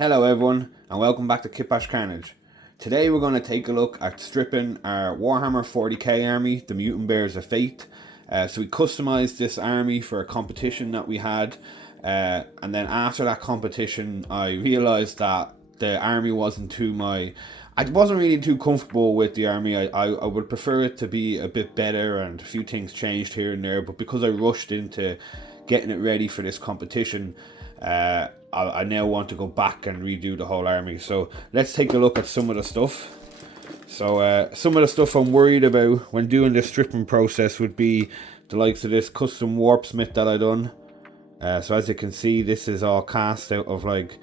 Hello everyone and welcome back to KitbashCarnage. Today we're going to take a look at stripping our Warhammer 40k army, the Mutant Bearers of Faith. So we customized this army for a competition that we had, and then after that competition I realised that the army wasn't I wasn't really too comfortable with the army. I would prefer it to be a bit better, and a few things changed here and there, but because I rushed into getting it ready for this competition, I now want to go back and redo the whole army. So let's take a look at some of the stuff. So some of the stuff I'm worried about when doing this stripping process would be the likes of this custom warp smith that I done. So as you can see, this is all cast out of like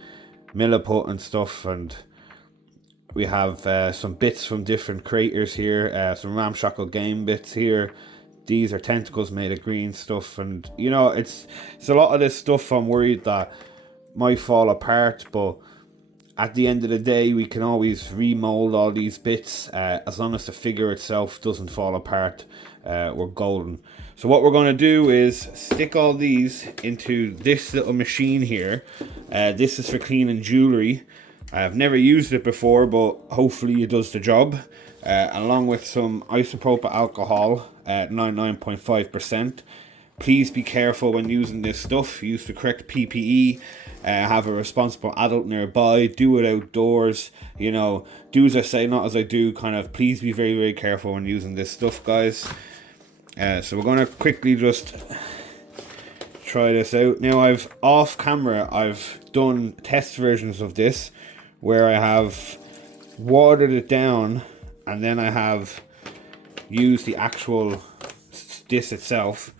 milliput and stuff, and we have some bits from different creators here, some ramshackle game bits here. These are tentacles made of green stuff, and you know, it's a lot of this stuff I'm worried that might fall apart, but at the end of the day we can always remold all these bits. As long as the figure itself doesn't fall apart, we're golden. So what we're going to do is stick all these into this little machine here. This is for cleaning jewelry. I've never used it before, but hopefully it does the job. Along with some isopropyl alcohol at 99.5%. Please be careful when using this stuff. Use the correct PPE. Have a responsible adult nearby. Do it outdoors. You know, do as I say, not as I do. Kind of, please be very, very careful when using this stuff, guys. So we're going to quickly just try this out. Now, off camera, I've done test versions of this where I have watered it down, and then I have used the actual disc itself.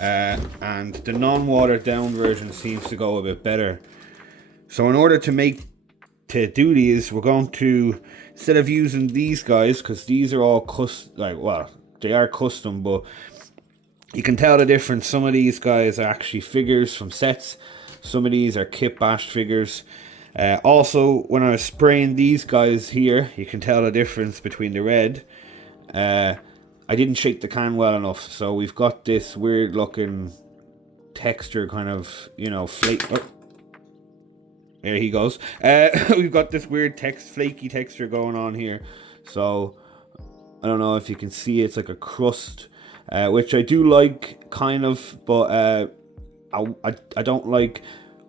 And the non-watered down version seems to go a bit better. So in order to do these, we're going to, instead of using these guys, because these are all they are custom, but you can tell the difference. Some of these guys are actually figures from sets. Some of these are kitbashed figures. Also, when I was spraying these guys here, you can tell the difference between the red. I didn't shake the can well enough, so we've got this weird looking texture, kind of, you know, flake. Oh, there he goes. We've got this weird flaky texture going on here. So I don't know if you can see, it's like a crust, which I do like, kind of, but I don't like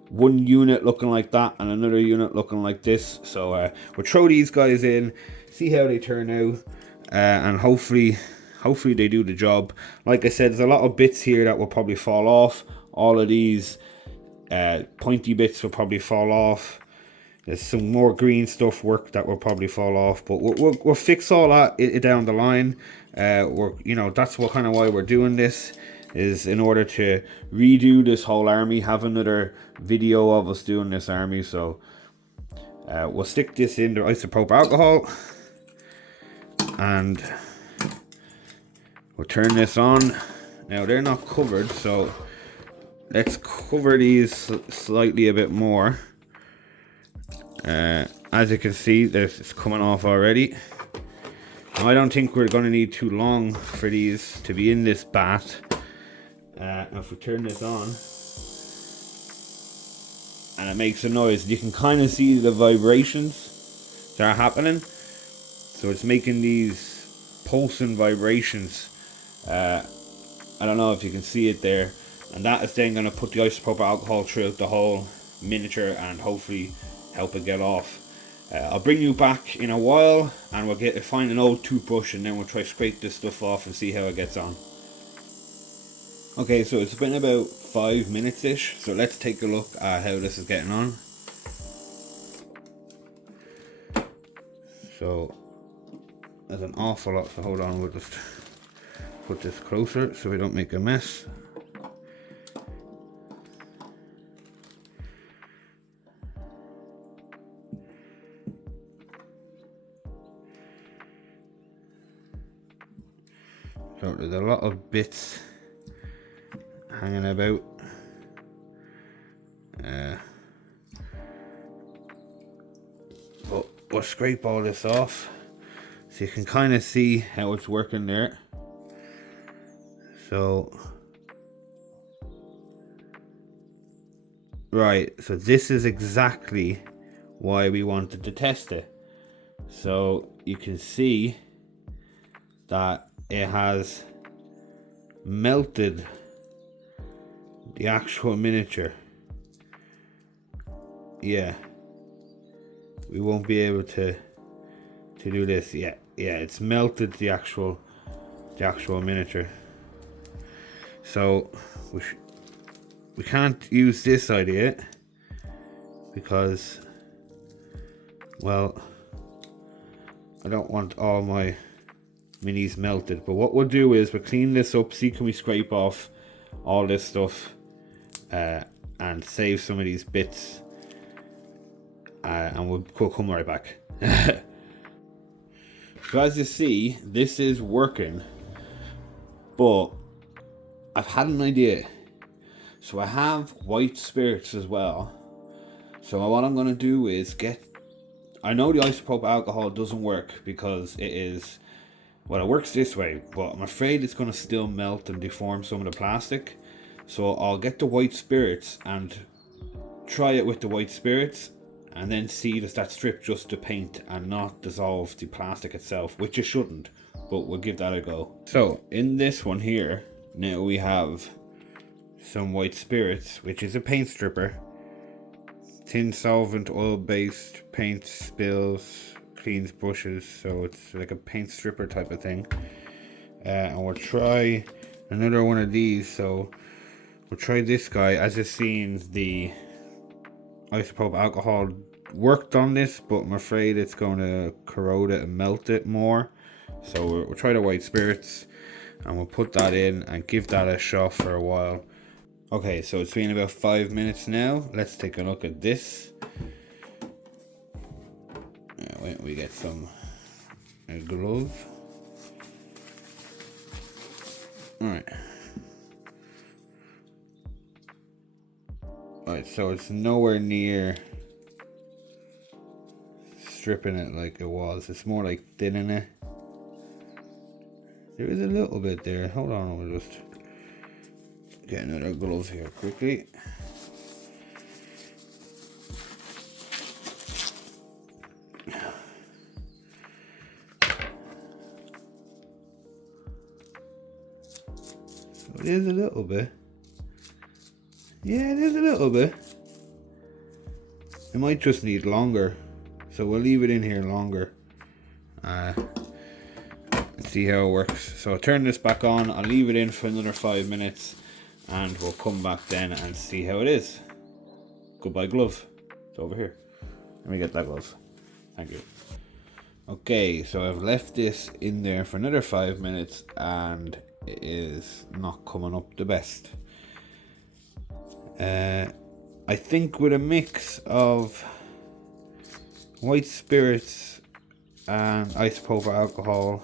one unit looking like that and another unit looking like this. So we'll throw these guys in, see how they turn out, and hopefully they do the job. Like I said, there's a lot of bits here that will probably fall off. All of these pointy bits will probably fall off. There's some more green stuff that will probably fall off, but we'll fix all that down the line. That's what kind of why we're doing this, is in order to redo this whole army, have another video of us doing this army. So we'll stick this in the isopropyl alcohol, and we'll turn this on. Now they're not covered, so let's cover these slightly a bit more. As you can see, it's coming off already. Now, I don't think we're going to need too long for these to be in this bath. Now if we turn this on, and it makes a noise, you can kind of see the vibrations that are happening. So it's making these pulsing vibrations. I don't know if you can see it there, and that is then going to put the isopropyl alcohol throughout the whole miniature and hopefully help it get off. I'll bring you back in a while, and we'll find an old toothbrush, and then we'll try to scrape this stuff off and see how it gets on. Okay, so it's been about 5 minutes ish, so let's take a look at how this is getting on. So there's an awful lot, so hold on, we'll just put this closer so we don't make a mess. So there's a lot of bits hanging about. But we'll scrape all this off so you can kind of see how it's working there. So right, so this is exactly why we wanted to test it. So you can see that it has melted the actual miniature. Yeah, we won't be able to do this. Yeah, it's melted the actual miniature. So we can't use this side yet because, well, I don't want all my minis melted. But what we'll do is we'll clean this up, see can we scrape off all this stuff and save some of these bits, and we'll come right back. So as you see, this is working, but I've had an idea. So I have white spirits as well. So what I'm going to do is I know the isopropyl alcohol doesn't work because it works this way, but I'm afraid it's going to still melt and deform some of the plastic. So I'll get the white spirits and try it with the white spirits, and then see does that strip just the paint and not dissolve the plastic itself, which it shouldn't, but we'll give that a go. So in this one here, now we have some white spirits, which is a paint stripper. Tin solvent, oil based, paint spills, cleans brushes, so it's like a paint stripper type of thing. And we'll try another one of these. So we'll try this guy. As you've seen, the isopropyl alcohol worked on this, but I'm afraid it's going to corrode it and melt it more. So we'll try the white spirits and we'll put that in and give that a shot for a while. Okay, so it's been about 5 minutes now. Let's take a look at this. Wait, we get a glove. Alright. Alright, so it's nowhere near stripping it like it was. It's more like thinning it. There is a little bit there. Hold on, we'll just get another glove here quickly. So it is a little bit. Yeah, it is a little bit. It might just need longer, so we'll leave it in here longer and see how it works. So I'll turn this back on, I'll leave it in for another 5 minutes, and we'll come back then and see how it is. Goodbye glove. It's over here. Let me get that glove. Thank you. Okay, so I've left this in there for another 5 minutes and it is not coming up the best. I think with a mix of white spirits and isopropyl alcohol,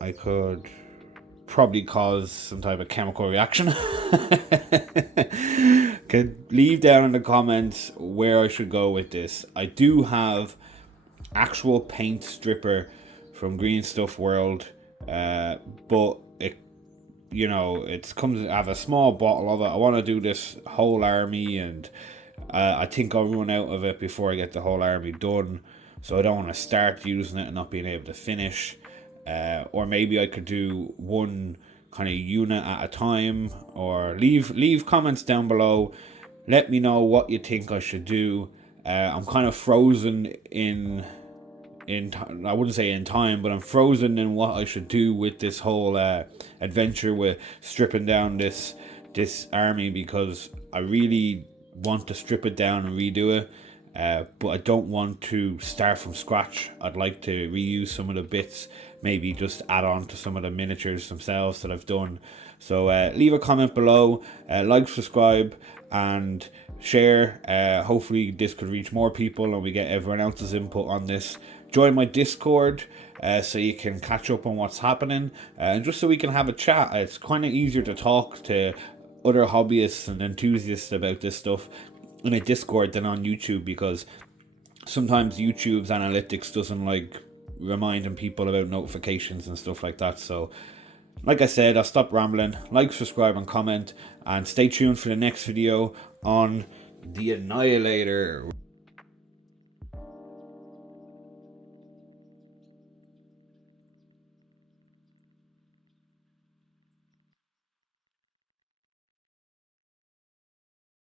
I could probably cause some type of chemical reaction. Can leave down in the comments where I should go with this. I do have actual paint stripper from Green Stuff World, but it comes. I have a small bottle of it. I want to do this whole army, and I think I'll run out of it before I get the whole army done. So I don't want to start using it and not being able to finish. Or maybe I could do one kind of unit at a time, or leave comments down below. Let me know what you think I should do. I'm kind of frozen in I wouldn't say in time, but I'm frozen in what I should do with this whole adventure with stripping down this army, because I really want to strip it down and redo it, but I don't want to start from scratch. I'd like to reuse some of the bits, maybe just add on to some of the miniatures themselves that I've done. So leave a comment below, like, subscribe and share. Hopefully this could reach more people and we get everyone else's input on this. Join my Discord so you can catch up on what's happening, and just so we can have a chat. It's kind of easier to talk to other hobbyists and enthusiasts about this stuff in a Discord than on YouTube, because sometimes YouTube's analytics doesn't like reminding people about notifications and stuff like that. So like I said, I'll stop rambling. Like, subscribe and comment, and stay tuned for the next video on the Annihilator.